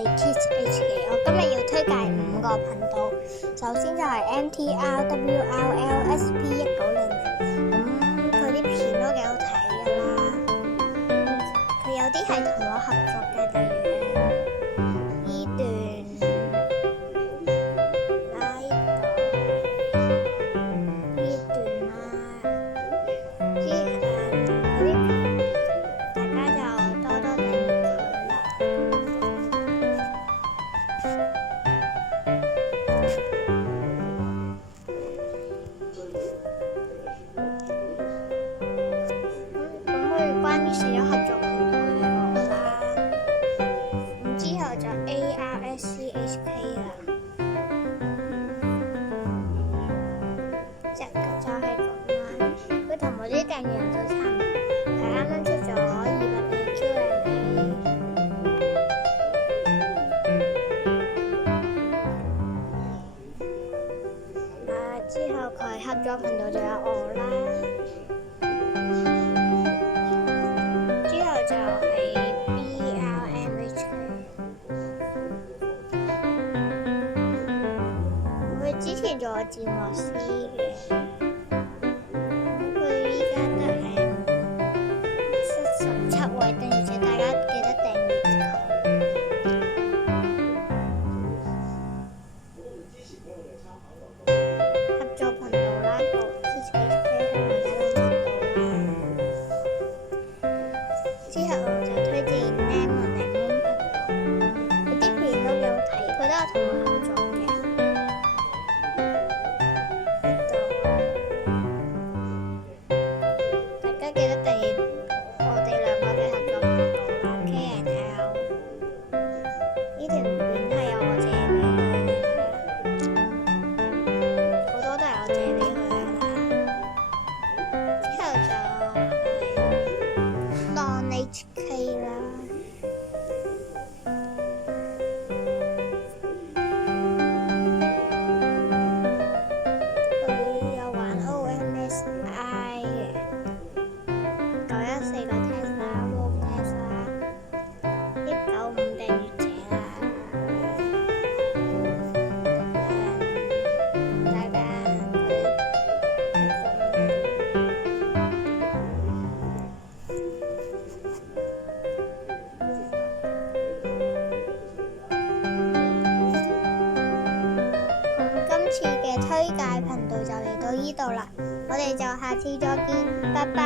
係 THK， 我今日要推介5個頻道。首先就係 MTRWRLSP1900，佢啲片都幾好睇㗎啦。佢有啲係同我合作嘅，例如呢段啦，呢段啦，嗰啲片大家就多多訂閱佢啦。關於寫咗合作頻道嘅我啦，之後就 ARSCHK 啦，就係咁啦。佢同我啲訂閱人數差唔多，係啱啱出咗200幾 Q&A。之後佢合作頻道就有我啦。就係 BRMHK， 佢之前做過字幕師嘅，佢依家都係77位訂閱者，大家記得訂閱佢。合作頻道啦之後就推薦檸檬頻道，佢啲片都幾好睇，佢都有同我合作嘅。大家記得訂閱我哋2個嘅合作頻道啦 ，KNL。呢條片係由我借俾佢，好多都係我借俾佢㗎啦。之後就HK 啦，佢有玩 OMSI 嘅914個 test 啦 ，road test 啦，195訂閱者啦，大家今次嘅推介頻道就嚟到呢度啦，我哋就下次再見，拜拜。